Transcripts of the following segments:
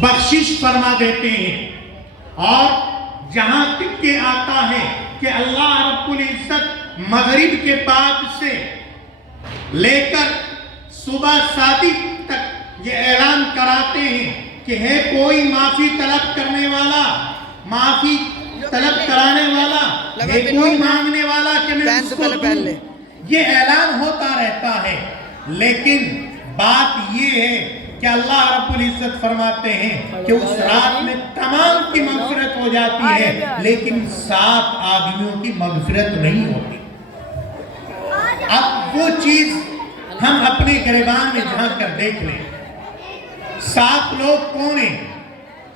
بخشش فرما دیتے ہیں۔ اور جہاں تک کہ آتا ہے کہ اللہ رب العزت مغرب کے بعد سے لے کر صبح صادق تک یہ اعلان کراتے ہیں کہ ہے کوئی معافی طلب کرنے والا، معافی طلب کرانے والا، ہے کوئی مانگنے والا کہ میں اس کو دوں۔ یہ اعلان ہوتا رہتا ہے، لیکن بات یہ ہے کہ اللہ رب العزت فرماتے ہیں کہ اس رات میں تمام کی مغفرت ہو جاتی ہے، لیکن 7 آدمیوں کی مغفرت نہیں ہوتی۔ اب وہ چیز ہم اپنے گریبان میں جھانک کر دیکھ لیں۔ 7 لوگ کون ہیں؟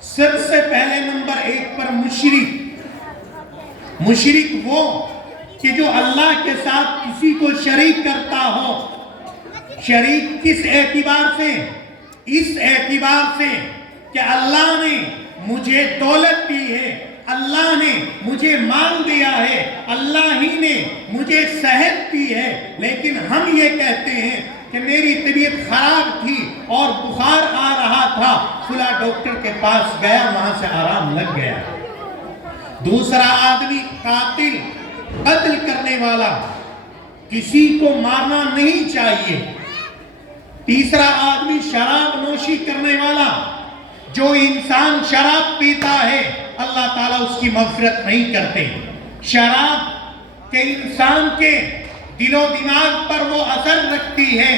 سب سے پہلے نمبر 1 پر مشرک وہ کہ جو اللہ کے ساتھ کسی کو شریک کرتا ہو۔ شریک کس اعتبار سے؟ اس اعتبار سے کہ اللہ نے مجھے دولت دی ہے، اللہ نے مجھے مال دیا ہے، اللہ ہی نے مجھے صحت دی ہے، لیکن ہم یہ کہتے ہیں کہ میری طبیعت خراب تھی اور بخار آ رہا تھا، فلاں ڈاکٹر کے پاس گیا، وہاں سے آرام لگ گیا۔ دوسرا آدمی قاتل، قتل کرنے والا، کسی کو مارنا نہیں چاہیے۔ تیسرا آدمی شراب نوشی کرنے والا، جو انسان شراب پیتا ہے اللہ تعالیٰ اس کی مغفرت نہیں کرتے۔ شراب کے انسان کے دل و دماغ پر وہ اثر رکھتی ہے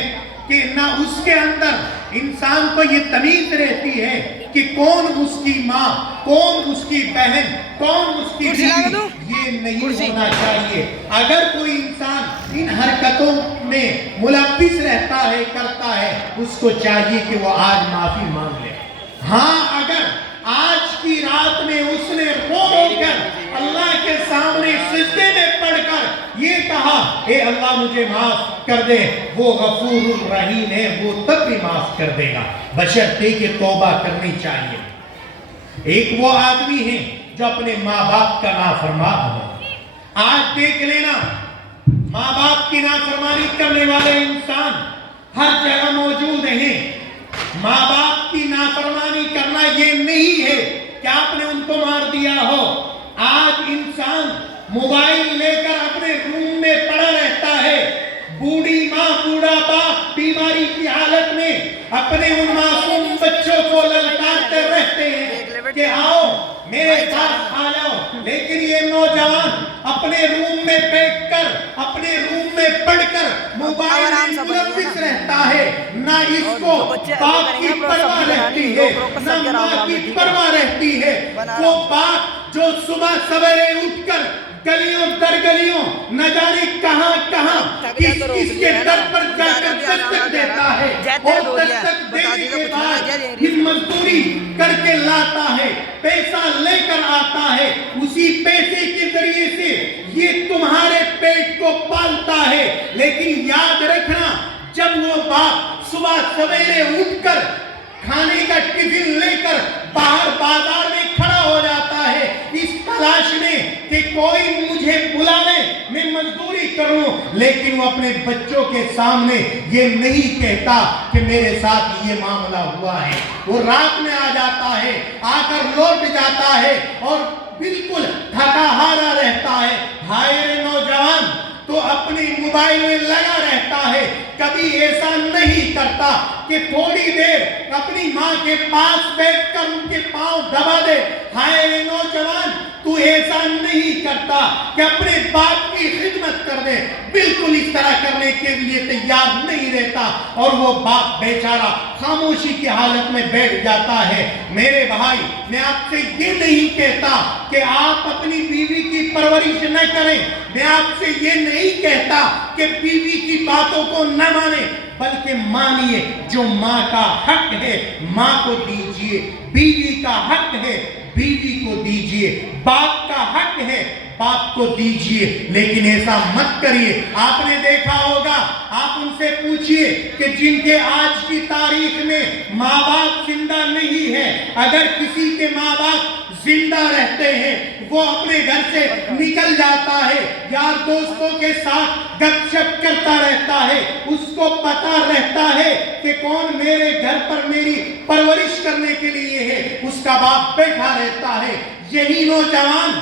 کہ نہ اس کے اندر انسان کو یہ تمیز رہتی ہے کہ کون اس کی ماں، کون اس کی بہن، کون اس کی بیوی، یہ نہیں ہونا چاہیے۔ اگر کوئی انسان ان حرکتوں میں ملوث رہتا ہے، کرتا ہے، اس کو چاہیے کہ وہ آج معافی مانگ لے۔ ہاں، اگر آج کی رات میں اس نے رو کر اللہ کے سامنے سجدے میں پڑھ کر یہ کہا اے اللہ مجھے معاف کر دے، وہ غفور الرحیم ہے، وہ تب بھی معاف کر دے گا، بشرطے کہ توبہ کرنی چاہیے۔ ایک وہ آدمی ہے جو اپنے ماں باپ کا نافرمان ہو۔ آج دیکھ لینا، ماں باپ کی نافرمانی کرنے والے انسان ہر جگہ موجود ہیں۔ ماں باپ کی نافرمانی کرنا یہ نہیں ہے کہ آپ نے ان کو مار دیا ہو۔ آج انسان موبائل لے کر اپنے روم میں پڑا رہتا ہے، بوڑھی ماں، بوڑھا باپ بیماری کی حالت میں اپنے ان معصوم بچوں کو للکارتے رہتے ہیں کہ آؤ میرے ساتھ آ جاؤ، لیکن یہ نوجوان اپنے روم میں بیٹھ کر، اپنے روم میں پڑھ کر موبائل میں ملوث رہتا ہے۔ نہ اس کو باپ کی پرواہ رہتی ہے، نہ ماں کی پرواہ رہتی ہے۔ وہ باپ جو صبح سویرے اٹھ کر گلیوں در گلیوں نہ جانے کہاں کہاں کس کے در پر جا کر دستک دیتا ہے، اور دستک دینے کے بعد پھر مزدوری کر کے لاتا ہے، پیسہ لے کر آتا ہے، اسی پیسے کے ذریعے سے یہ تمہارے پیٹ کو پالتا ہے۔ لیکن یاد رکھنا، جب وہ باپ صبح سویرے اٹھ کر کھانے کا ٹفن لے کر باہر بازار میں کھڑا ہو جاتا ہے اس تلاش میں کہ کوئی مجھے بلا لے، میں مزدوری کروں، لیکن وہ اپنے بچوں کے سامنے یہ نہیں کہتا کہ میرے ساتھ یہ معاملہ ہوا ہے۔ وہ رات میں آ جاتا ہے، آ کر لوٹ جاتا ہے اور بالکل تھکا ہارا رہتا ہے۔ ہائے رے نوجوان، تو اپنی موبائل میں لگا رہتا ہے، کبھی ایسا نہیں کرتا کہ تھوڑی دیر اپنی ماں کے پاس بیٹھ کر ان کے پاؤں دبا دے۔ ہائے رے نوجوان، تو ایسا نہیں کرتا کہ اپنے باپ کی خدمت کر دے، بالکل اس طرح کرنے کے لیے تیار نہیں رہتا، اور وہ باپ بیچارہ خاموشی کی حالت میں بیٹھ جاتا ہے۔ میرے بھائی، میں آپ سے یہ نہیں کہتا کہ آپ اپنی بیوی کی پرورش نہ کریں، میں آپ سے یہ نہیں کہتا کہ بیوی کی باتوں کو نہ مانیں، بلکہ مانیے، جو ماں کا حق ہے ماں کو دیجئے، بیوی کا حق ہے بیوی کو دیجئے، باپ کا حق ہے باپ کو دیجئے، لیکن ایسا مت کریے۔ آپ نے دیکھا ہوگا، آپ ان سے پوچھئے کہ جن کے آج کی تاریخ میں ماں باپ زندہ نہیں ہے، اگر کسی کے ماں باپ زندہ رہتے ہیں، وہ اپنے گھر سے نکل جاتا ہے، یار دوستوں کے ساتھ گپ شپ کرتا رہتا ہے، اس کو پتا رہتا ہے کہ کون میرے گھر پر میری پرورش کرنے کے لیے ہے، اس کا باپ بیٹھا رہتا ہے۔ یہی نوجوان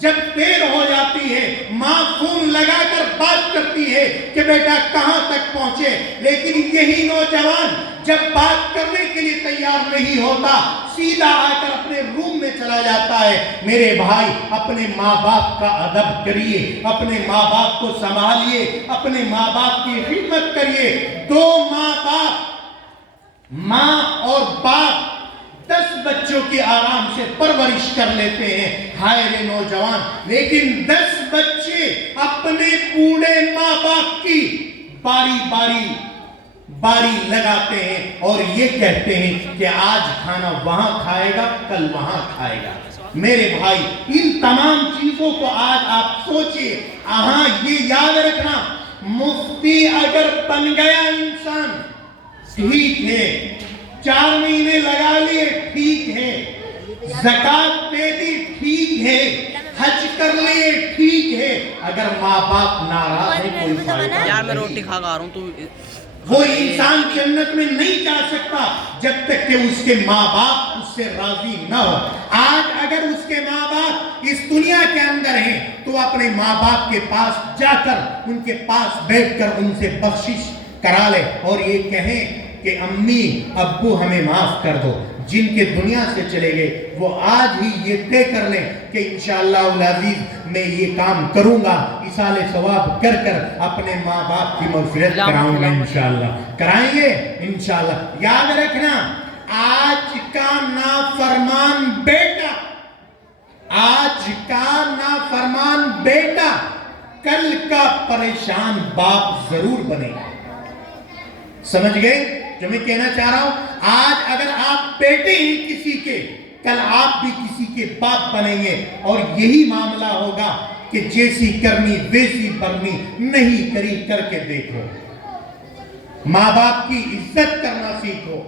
جب دیر ہو جاتی ہے، ماں فون لگا کر بات کرتی ہے کہ بیٹا کہاں تک پہنچے، لیکن یہی نوجوان جب بات کرنے کے لیے تیار نہیں ہوتا، سیدھا آ کر اپنے روم میں چلا جاتا ہے۔ میرے بھائی، اپنے ماں باپ کا ادب کریے، اپنے ماں باپ کو سنبھالیے، اپنے ماں باپ کی خدمت کریے۔ دو ماں باپ، ماں اور باپ 10 بچوں کی آرام سے پرورش کر لیتے ہیں، ہائے رے نوجوان، لیکن 10 بچے اپنے بوڑھے ماں باپ کی باری لگاتے ہیں اور یہ کہتے ہیں کہ آج کھانا وہاں کھائے گا، کل وہاں کھائے گا۔ میرے بھائی، ان تمام چیزوں کو آج آپ سوچئے۔ یہ یاد رکھنا، مفتی اگر بن گیا انسان ٹھیک ہے، 4 مہینے لگا لیے ٹھیک ہے، زکات دے دی ٹھیک ہے، حج کر لیے ٹھیک ہے، اگر ماں باپ ناراض ہے کوئی فائدہ یار میں روٹی کھا رہا ہوں، تو وہ انسان جنت میں نہیں جا سکتا جب تک کہ اس کے ماں باپ اس سے راضی نہ ہو۔ آج اگر اس کے ماں باپ اس دنیا کے اندر ہیں تو اپنے ماں باپ کے پاس جا کر ان کے پاس بیٹھ کر ان سے بخشش کرا لے اور یہ کہیں کہ امی ابو ہمیں معاف کر دو۔ جن کے دنیا سے چلے گئے وہ آج ہی یہ طے کر لیں کہ انشاءاللہ العزیز میں یہ کام کروں گا، ایصال ثواب کر کر اپنے ماں باپ کی مغفرت کراؤں گا انشاءاللہ۔ کرائیں گے انشاءاللہ۔ یاد رکھنا، آج کا نافرمان بیٹا کل کا پریشان باپ ضرور بنے گا۔ سمجھ گئے جو میں کہنا چاہ رہا ہوں؟ آج اگر آپ بیٹے ہیں کسی کے، کل آپ بھی کسی کے باپ بنیں گے، اور یہی معاملہ ہوگا کہ جیسی کرنی ویسی برنی، نہیں کری کر کے دیکھو۔ ماں باپ کی عزت کرنا سیکھو۔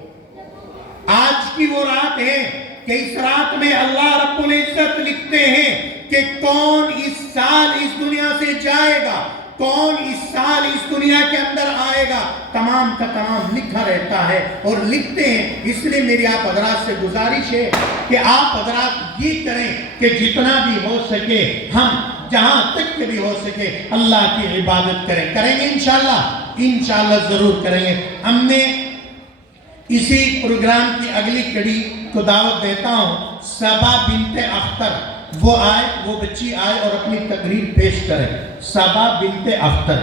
آج کی وہ رات ہے کہ اس رات میں اللہ رب العزت لکھتے ہیں کہ کون اس سال اس دنیا سے جائے گا، کون اس سال اس دنیا کے اندر آئے گا، تمام کا تمام لکھا رہتا ہے اور لکھتے ہیں۔ اس لیے میری آپ حضرات سے گزارش ہے کہ آپ حضرات یہ کریں کہ جتنا بھی ہو سکے ہم جہاں تک بھی ہو سکے اللہ کی عبادت کریں گے انشاءاللہ ضرور کریں گے۔ ہم نے اسی پروگرام کی اگلی کڑی کو دعوت دیتا ہوں، صبا بنت اختر، وہ بچی آئے اور اپنی تقریر پیش کرے۔ صبا بنت اختر۔